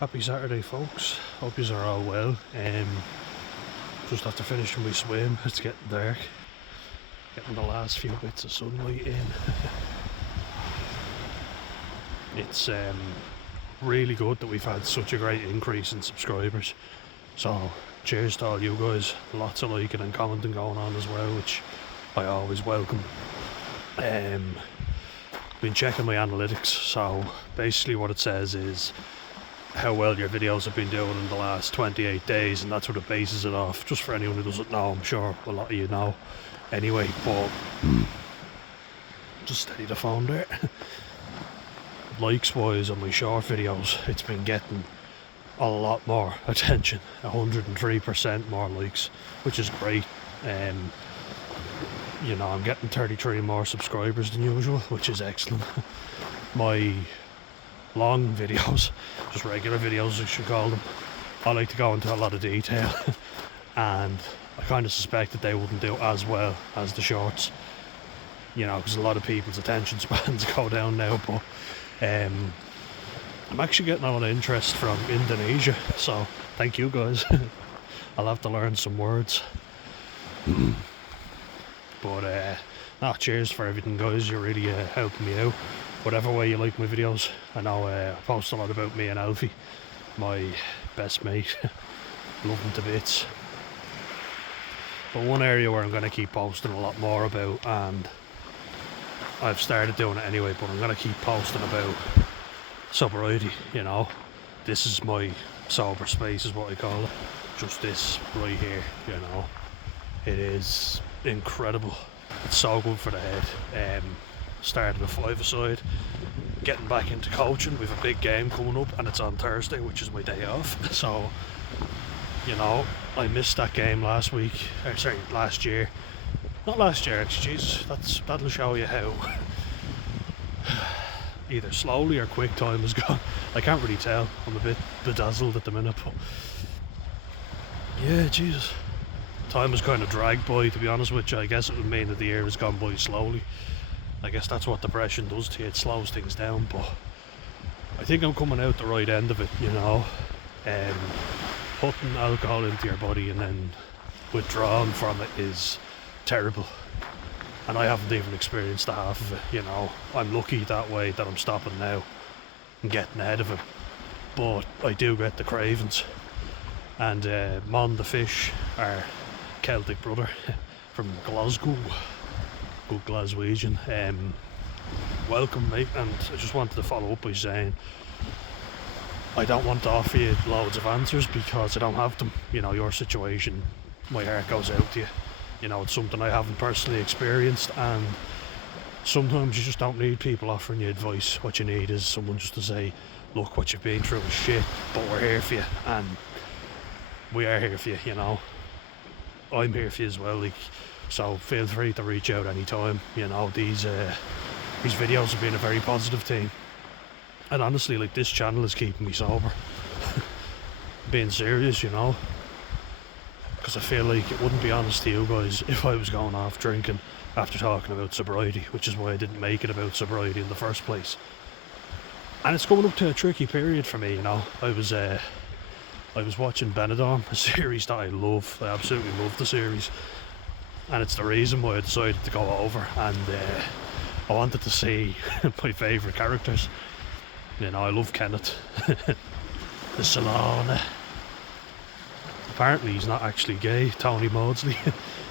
Happy Saturday, folks. Hope yous are all well. Just after finishing my swim, it's getting dark. Getting the last few bits of sunlight in. It's really good that we've had such a great increase in subscribers. So cheers to all you guys. Lots of liking and commenting going on as well, which I always welcome. Been checking my analytics, so basically what it says is how well your videos have been doing in the last 28 days, and that's what it bases it off. Just for anyone who doesn't know, I'm sure a lot of you know anyway, but just steady the phone there. Likes wise on my short videos, it's been getting a lot more attention, 103% more likes, which is great. You know, I'm getting 33 more subscribers than usual, which is excellent. My long videos, just regular videos I should call them, I like to go into a lot of detail and I kind of suspected they wouldn't do as well as the shorts, you know, because a lot of people's attention spans go down now. But I'm actually getting a lot of interest from Indonesia, so thank you guys. I'll have to learn some words. But cheers for everything, guys. You're really helping me out whatever way you like my videos. I know I post a lot about me and Alfie, my best mate. Love him to bits. But one area where I'm going to keep posting a lot more about, and I've started doing it anyway, but I'm going to keep posting about sobriety, you know. This is my sober space is what I call it. Just this right here, you know. It is incredible. It's so good for the head. Started a 5-a-side, getting back into coaching. We've a big game coming up and it's on Thursday, which is my day off. So, you know, I missed that game last year. Not last year, actually. Jeez, that'll show you how either slowly or quick time has gone. I can't really tell. I'm a bit bedazzled at the minute, but yeah, Jesus. Time has kind of dragged by, to be honest with you. I guess it would mean that the year has gone by slowly. I guess that's what depression does to you, it slows things down, but I think I'm coming out the right end of it, you know. Putting alcohol into your body and then withdrawing from it is terrible. And I haven't even experienced the half of it, you know. I'm lucky that way that I'm stopping now and getting ahead of it. But I do get the cravings. And Mon the fish, our Celtic brother from Glasgow, good Glaswegian, welcome mate. And I just wanted to follow up by saying I don't want to offer you loads of answers because I don't have them. You know, your situation, my heart goes out to you. You know, it's something I haven't personally experienced, and sometimes you just don't need people offering you advice. What you need is someone just to say, look, what you've been through is shit, but we're here for you, and we are here for you, you know. I'm here for you as well, like, so feel free to reach out anytime. You know, these videos have been a very positive thing, and honestly, like, this channel is keeping me sober. Being serious, you know, because I feel like it wouldn't be honest to you guys if I was going off drinking after talking about sobriety, which is why I didn't make it about sobriety in the first place. And it's coming up to a tricky period for me, you know. I was watching Benidorm, a series that I love. I absolutely love the series, and it's the reason why I decided to go over. And I wanted to see my favourite characters. You know, I love Kenneth, the Salon. Apparently he's not actually gay, Tony Maudsley.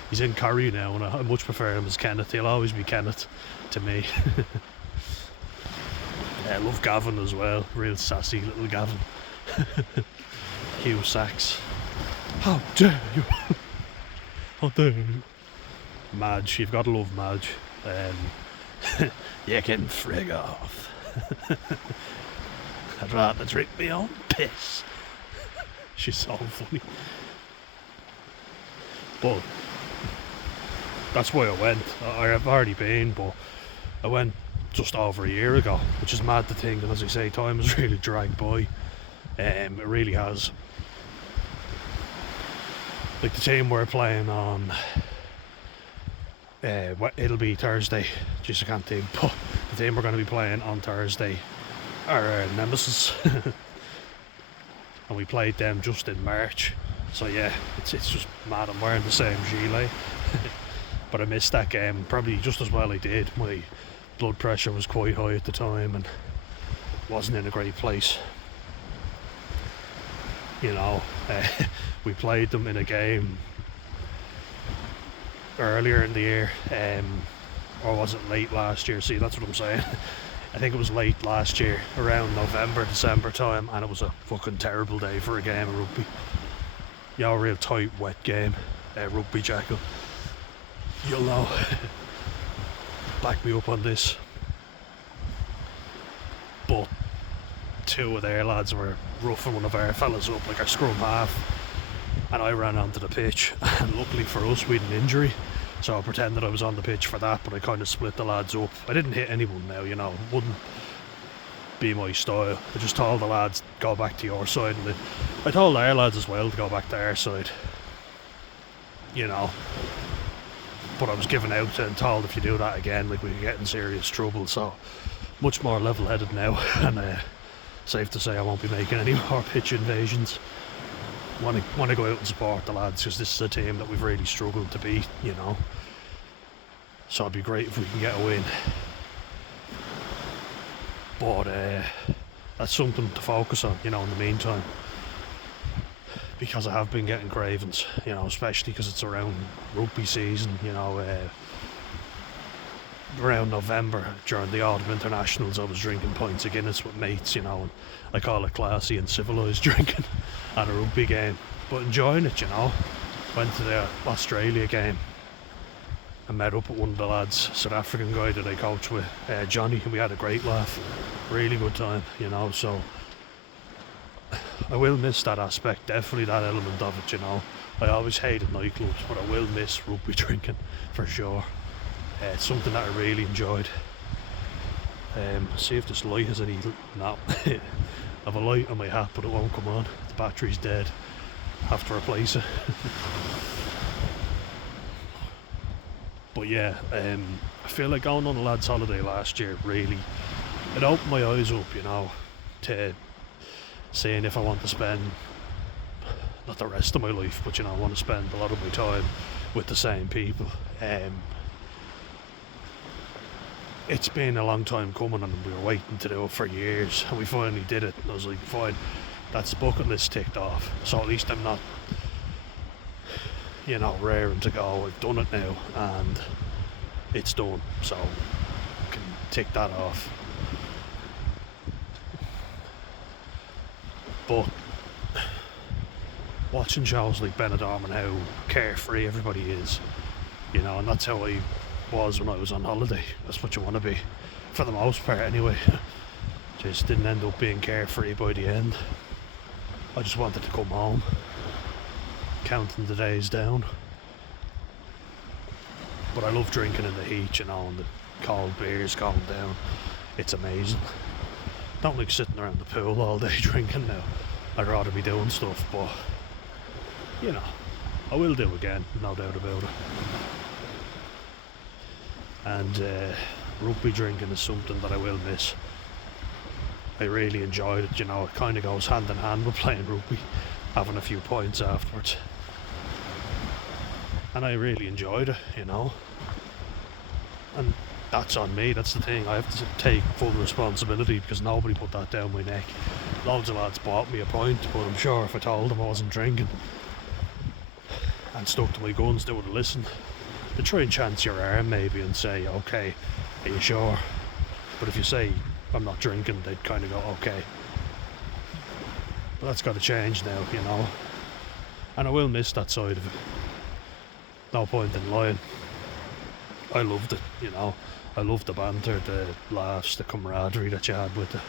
He's in Corrie now, and I much prefer him as Kenneth. He'll always be Kenneth to me. I love Gavin as well, real sassy little Gavin. Hugh Sachs. How dare you? How dare you? Madge, you've got to love Madge. You can frig off. I'd rather drink my own piss. She's so funny. But that's why I went. I've already been, but I went just over a year ago, which is mad to think. And as I say, time has really dragged by. It really has. Like the team we're playing on, it'll be Thursday. Just I can't think. But the team we're going to be playing on Thursday are Nemesis. and we played them just in March. So yeah, it's just mad I'm wearing the same gilet. But I missed that game, probably just as well I did. My blood pressure was quite high at the time and wasn't in a great place. You know, we played them in a game earlier in the year, or was it late last year? See, that's what I'm saying. I think it was late last year, around November, December time, and it was a fucking terrible day for a game of rugby. You know, a real tight, wet game, rugby jackal. You'll know. Back me up on this. But two of their lads were roughing one of our fellas up, like our scrum half, and I ran onto the pitch, and luckily for us we had an injury, so I pretended I was on the pitch for that, but I kind of split the lads up. I didn't hit anyone now, you know, wouldn't be my style. I just told the lads, go back to your side, and I told our lads as well to go back to our side, you know. But I was given out and told if you do that again, like, we could get in serious trouble, so much more level-headed now, and safe to say I won't be making any more pitch invasions. Want to go out and support the lads, because this is a team that we've really struggled to beat, you know. So it'd be great if we can get a win. But that's something to focus on, you know, in the meantime. Because I have been getting cravings, you know, especially because it's around rugby season, you know. Around November, during the autumn internationals, I was drinking pints of Guinness with mates, you know, and I call it classy and civilised drinking at a rugby game, but enjoying it, you know. Went to the Australia game and met up with one of the lads, South African guy that I coach with, Johnny, and we had a great laugh, really good time, you know. So I will miss that aspect, definitely that element of it, you know. I always hated nightclubs, but I will miss rugby drinking for sure. It's something that I really enjoyed. See if this light has any... No. I have a light on my hat, but it won't come on. The battery's dead. Have to replace it. But yeah, I feel like going on a lads' holiday last year really... It opened my eyes up, you know, to seeing if I want to spend... Not the rest of my life, but, you know, I want to spend a lot of my time with the same people. It's been a long time coming, and we were waiting to do it for years, and we finally did it. And I was like, fine, that's the bucket list ticked off, so at least I'm not, you know, raring to go. I've done it now and it's done, so I can tick that off. But watching shows like Benidorm and how carefree everybody is, you know, and that's how I was when I was on holiday. That's what you want to be, for the most part anyway. Just didn't end up being carefree by the end. I just wanted to come home, counting the days down. But I love drinking in the heat, you know, and the cold beers going down. It's amazing. Don't like sitting around the pool all day drinking now. I'd rather be doing stuff, but you know, I will do again, no doubt about it. And rugby drinking is something that I will miss. I really enjoyed it, you know. It kind of goes hand in hand with playing rugby, having a few points afterwards. And I really enjoyed it, you know. And that's on me, that's the thing. I have to take full responsibility because nobody put that down my neck. Loads of lads bought me a pint, but I'm sure if I told them I wasn't drinking and stuck to my guns, they would have listened. They try and chance your arm maybe and say, okay, are you sure? But if you say, I'm not drinking, they'd kind of go, okay. But that's got to change now, you know. And I will miss that side of it. No point in lying. I loved it, you know. I loved the banter, the laughs, the camaraderie that you had with it.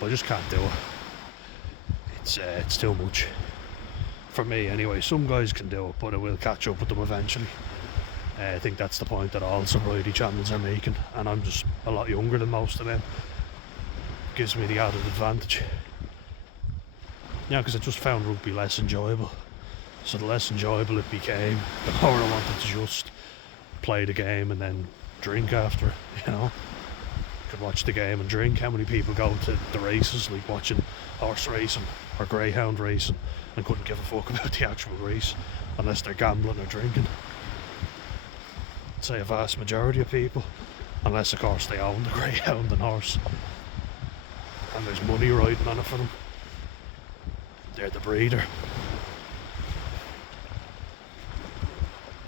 But I just can't do it. It's too much. For me anyway. Some guys can do it, but I will catch up with them eventually. I think that's the point that all sobriety channels are making, and I'm just a lot younger than most of them. Gives me the added advantage. Yeah, because I just found rugby less enjoyable. So the less enjoyable it became, the more I wanted to just play the game and then drink after it, you know. Could watch the game and drink. How many people go to the races, like watching horse racing or greyhound racing and couldn't give a fuck about the actual race unless they're gambling or drinking. I'd say a vast majority of people, unless of course they own the greyhound and horse and there's money riding on it for them. They're the breeder.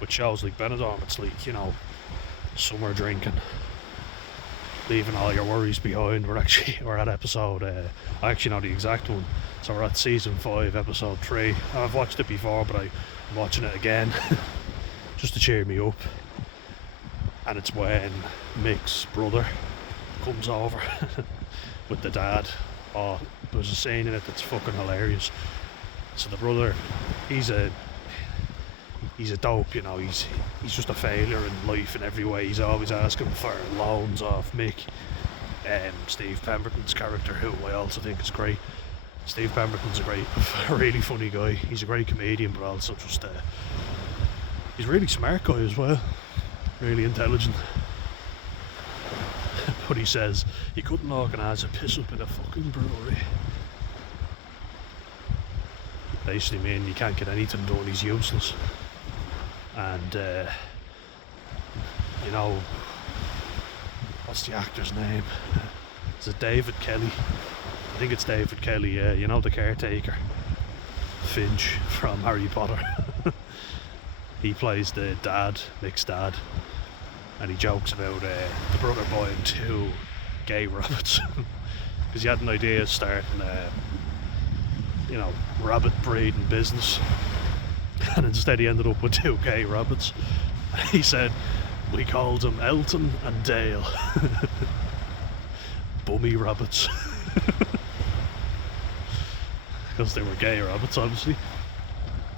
With shows like Benidorm, it's like, you know, summer drinking, leaving all your worries behind. We're at episode, I actually know the exact one, so we're at season 5, episode 3. I've watched it before, but I'm watching it again just to cheer me up. And it's when Mick's brother comes over with the dad. Oh, there's a scene in it that's fucking hilarious. So the brother, he's a dope, you know, he's just a failure in life in every way. He's always asking for loans off Mick. Steve Pemberton's character, who I also think is great. Steve Pemberton's a really funny guy. He's a great comedian, but also just he's a really smart guy as well. Really intelligent. But he says he couldn't organise a piss up in a fucking brewery. Basically meaning he can't get anything done, he's useless. And you know, what's the actor's name? Is it David Kelly? I think it's David Kelly, yeah, you know, the caretaker, Finch from Harry Potter. He plays the dad, Mick's dad, and he jokes about the brother buying 2 gay rabbits because he had an idea of starting you know, rabbit breeding business, and instead he ended up with 2 gay rabbits. He said we called them Elton and Dale. Bummy rabbits. Because they were gay rabbits, obviously.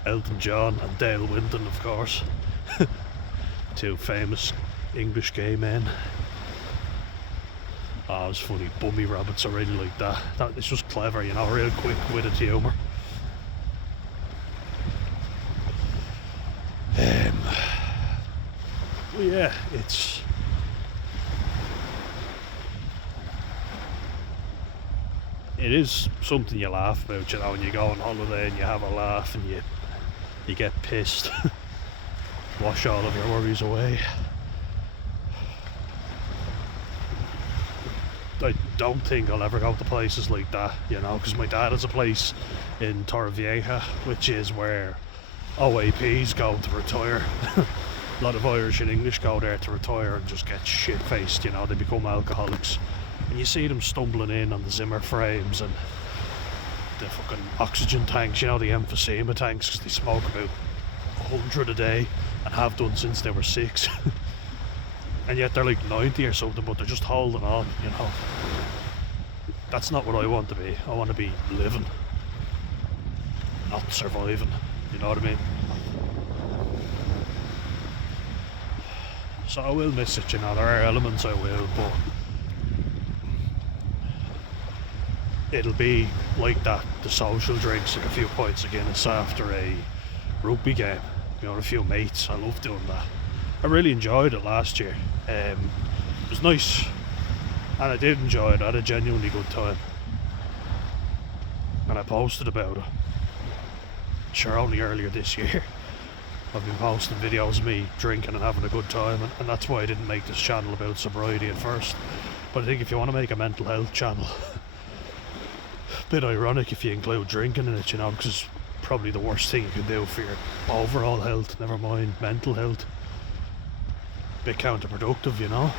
Elton John and Dale Winton, of course. 2 famous English gay men. Oh, it was funny. Bummy rabbits, I really like that. It's just clever, you know, real quick witted humour. Well, yeah, it is something you laugh about, you know, when you go on holiday and you have a laugh and you get pissed. Wash all of your worries away. I don't think I'll ever go to places like that, you know, because my dad has a place in Torrevieja, which is where OAPs go to retire. A lot of Irish and English go there to retire and just get shit-faced, you know, they become alcoholics. And you see them stumbling in on the Zimmer frames and the fucking oxygen tanks, you know, the emphysema tanks, because they smoke about 100 a day and have done since they were 6. And yet they're like 90 or something, but they're just holding on, you know. That's not what I want to be. I want to be living, not surviving, you know what I mean? So I will miss it, you know, there are elements I will, but it'll be like that, the social drinks, like a few pints of Guinness after a rugby game, you know, a few mates. I love doing that. I really enjoyed it last year. It was nice, and I did enjoy it. I had a genuinely good time, and I posted about it. Sure, only earlier this year I've been posting videos of me drinking and having a good time, and that's why I didn't make this channel about sobriety at first. But I think if you want to make a mental health channel, a bit ironic if you include drinking in it, you know, because it's probably the worst thing you can do for your overall health, never mind mental health. Bit counterproductive, you know.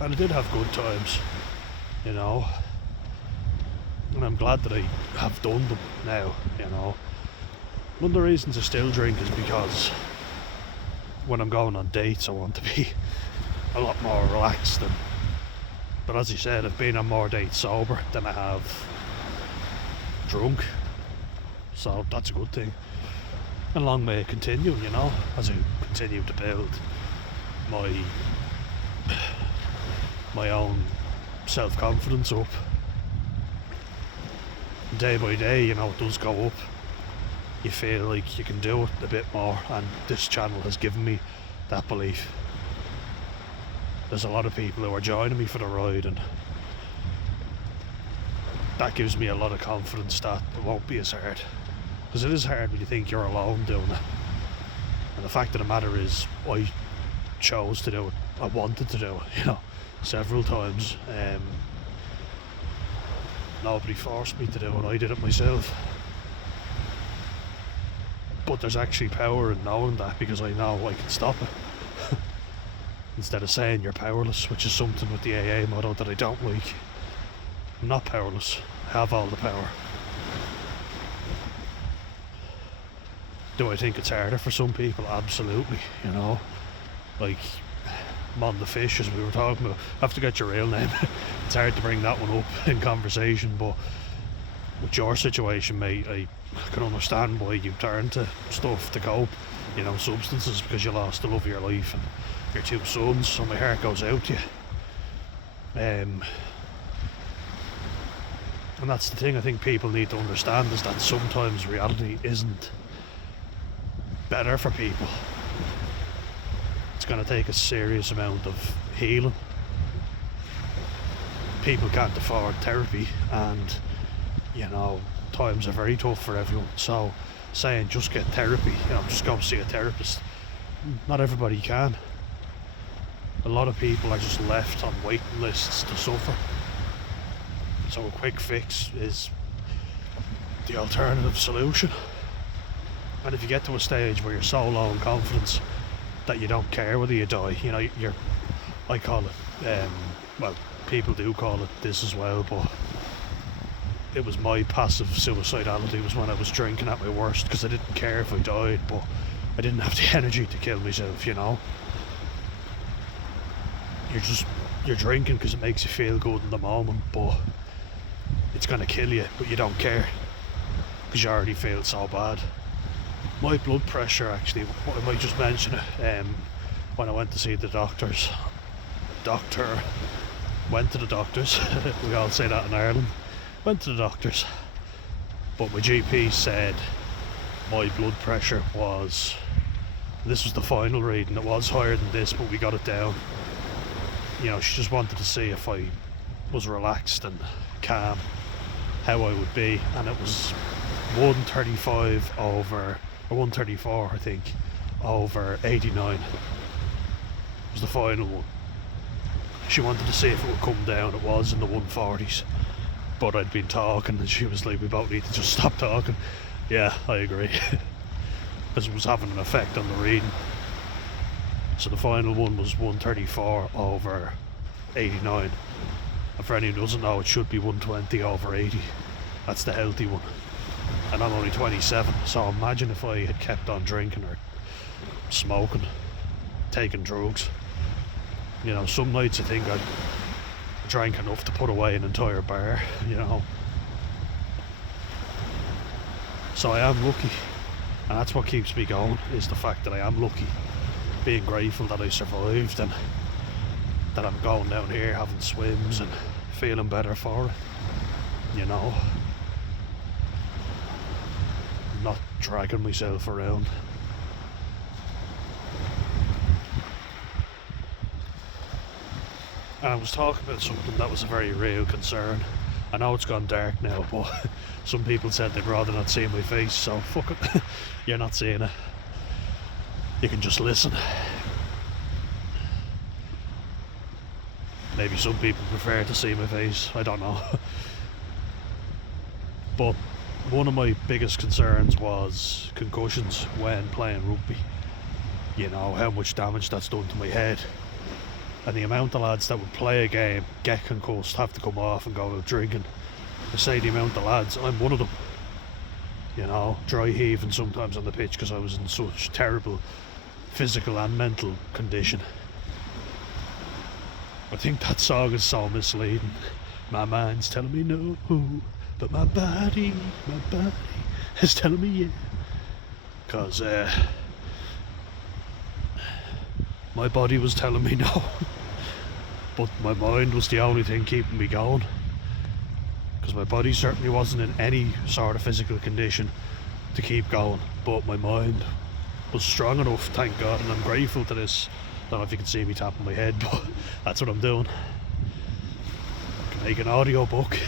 And I did have good times, you know, and I'm glad that I have done them now, you know. One of the reasons I still drink is because when I'm going on dates I want to be a lot more relaxed, but as you said, I've been on more dates sober than I have drunk, so that's a good thing. And long may it continue, you know, as I continue to build my own self-confidence up. Day by day, you know, it does go up. You feel like you can do it a bit more, and this channel has given me that belief. There's a lot of people who are joining me for the ride, and that gives me a lot of confidence that it won't be as hard. Because it is hard when you think you're alone doing it. And the fact of the matter is, I chose to do it. I wanted to do it, several times. Nobody forced me to do it. I did it myself. But there's actually power in knowing that, because I know I can stop it. Instead of saying you're powerless, which is something with the AA motto that I don't like. I'm not powerless. I have all the power. Do I think it's harder for some people? Absolutely, Like Mon the Fish, as we were talking about. I have to get your real name. It's hard to bring that one up in conversation, but with your situation, mate, I can understand why you turn to stuff to cope, substances, because you lost the love of your life and your two sons, so my heart goes out to you. And that's the thing I think people need to understand, is that sometimes reality isn't better for people. It's going to take a serious amount of healing. People can't afford therapy, and times are very tough for everyone. So saying just get therapy, just go see a therapist, not everybody can. A lot of people are just left on waiting lists to suffer. So a quick fix is the alternative solution. And if you get to a stage where you're so low in confidence that you don't care whether you die, I call it, people do call it this as well, but it was my passive suicidality was when I was drinking at my worst, because I didn't care if I died, but I didn't have the energy to kill myself, You're drinking because it makes you feel good in the moment, but it's going to kill you, but you don't care because you already feel so bad. My blood pressure, actually, I might just mention it, when I went to see the doctors, went to the doctors, we all say that in Ireland, went to the doctors, but my GP said my blood pressure was, this was the final reading, it was higher than this, but we got it down. She just wanted to see if I was relaxed and calm, how I would be, and it was 135 over, or 134 I think, over 89. It was the final one. She wanted to see if it would come down. It was in the 140s, but I'd been talking and she was like, we both need to just stop talking. Yeah, I agree. Because it was having an effect on the reading. So the final one was 134 over 89. And for anyone who doesn't know, it should be 120 over 80. That's the healthy one. And I'm only 27, so imagine if I had kept on drinking or smoking, taking drugs. Some nights I think I drank enough to put away an entire bar, So I am lucky, and that's what keeps me going, is the fact that I am lucky, being grateful that I survived and that I'm going down here having swims and feeling better for it, not dragging myself around. And I was talking about something that was a very real concern. I know it's gone dark now, but some people said they'd rather not see my face, so fuck it. You're not seeing it. You can just listen. Maybe some people prefer to see my face, I don't know. But one of my biggest concerns was concussions when playing rugby. How much damage that's done to my head. And the amount of lads that would play a game, get concussed, have to come off and go out drinking. I say the amount of lads, I'm one of them. Dry heaving sometimes on the pitch because I was in such terrible physical and mental condition. I think that song is so misleading. My mind's telling me no, but my body is telling me yeah. Because my body was telling me no, but my mind was the only thing keeping me going. Because my body certainly wasn't in any sort of physical condition to keep going, but my mind was strong enough, thank God, and I'm grateful to this. Don't know if you can see me tapping my head, but that's what I'm doing. I can make an audio book.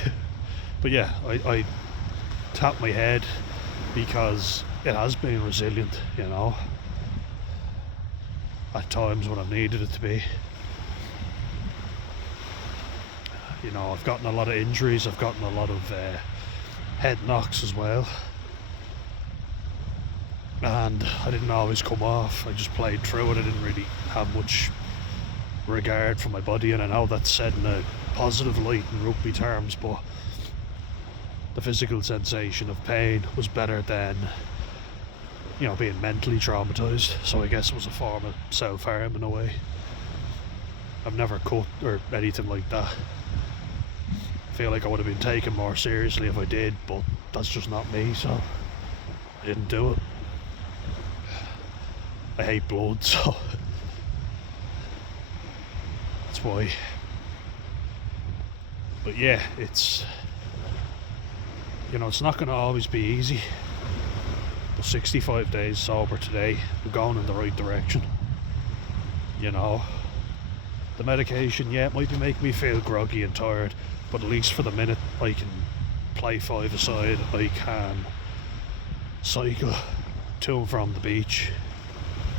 But yeah, I tap my head because it has been resilient, you know, at times when I've needed it to be. You know, I've gotten a lot of injuries, I've gotten a lot of head knocks as well, and I didn't always come off. I just played through it. I didn't really have much regard for my body, and I know that's said in a positive light in rugby terms, but the physical sensation of pain was better than, you know, being mentally traumatised. So I guess it was a form of self-harm in a way. I've never cut or anything like that. I feel like I would have been taken more seriously if I did, but that's just not me, so I didn't do it. I hate blood, so that's why. But yeah, it's, you know, it's not going to always be easy, but 65 days sober today, we're going in the right direction. You know, the medication, yeah, it might be making me feel groggy and tired, but at least for the minute I can play five-a-side, I can cycle to and from the beach,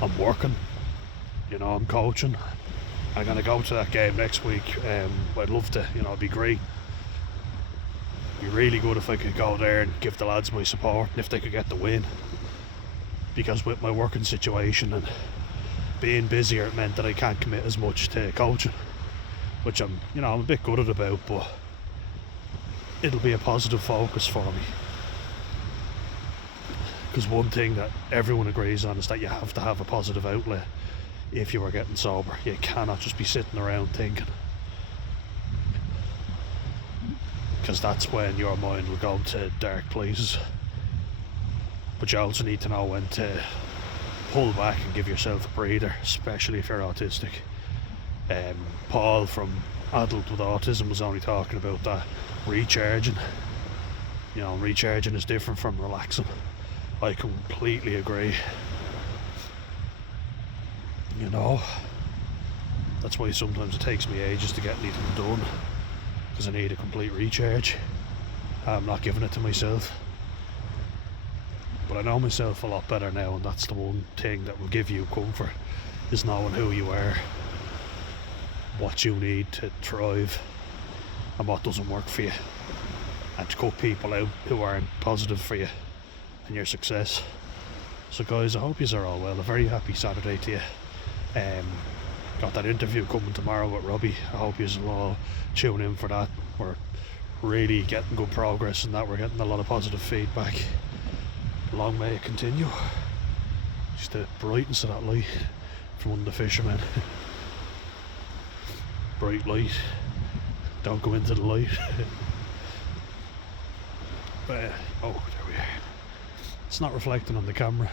I'm working, you know, I'm coaching. I'm going to go to that game next week. I'd love to, you know, it'd be great. It'd be really good if I could go there and give the lads my support, and if they could get the win. Because with my working situation and being busier, it meant that I can't commit as much to coaching, which I'm a bit gutted about, but it'll be a positive focus for me. Because one thing that everyone agrees on is that you have to have a positive outlet if you are getting sober. You cannot just be sitting around thinking, because that's when your mind will go to dark places. But you also need to know when to pull back and give yourself a breather, especially if you're autistic. Paul from Adult with Autism was only talking about that recharging. You know, recharging is different from relaxing. I completely agree. You know, that's why sometimes it takes me ages to get anything done, because I need a complete recharge. I'm not giving it to myself, but I know myself a lot better now, and that's the one thing that will give you comfort, is knowing who you are, what you need to thrive, and what doesn't work for you, and to cut people out who aren't positive for you and your success. So guys, I hope you are all well. A very happy Saturday to you. Got that interview coming tomorrow with Robbie. I hope you will all tune in for that. We're really getting good progress in that. We're getting a lot of positive feedback. Long may it continue. Just the brightness of that light from one of the fishermen. Bright light, don't go into the light. But oh, there we are. It's not reflecting on the camera.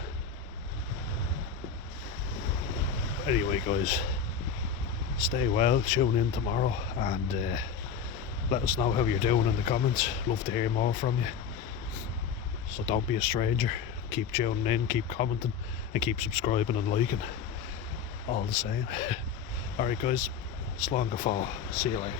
Anyway guys, stay well, tune in tomorrow, and let us know how you're doing in the comments. Love to hear more from you. So don't be a stranger, keep tuning in, keep commenting, and keep subscribing and liking. All the same. Alright guys, slán go fóill. See you later.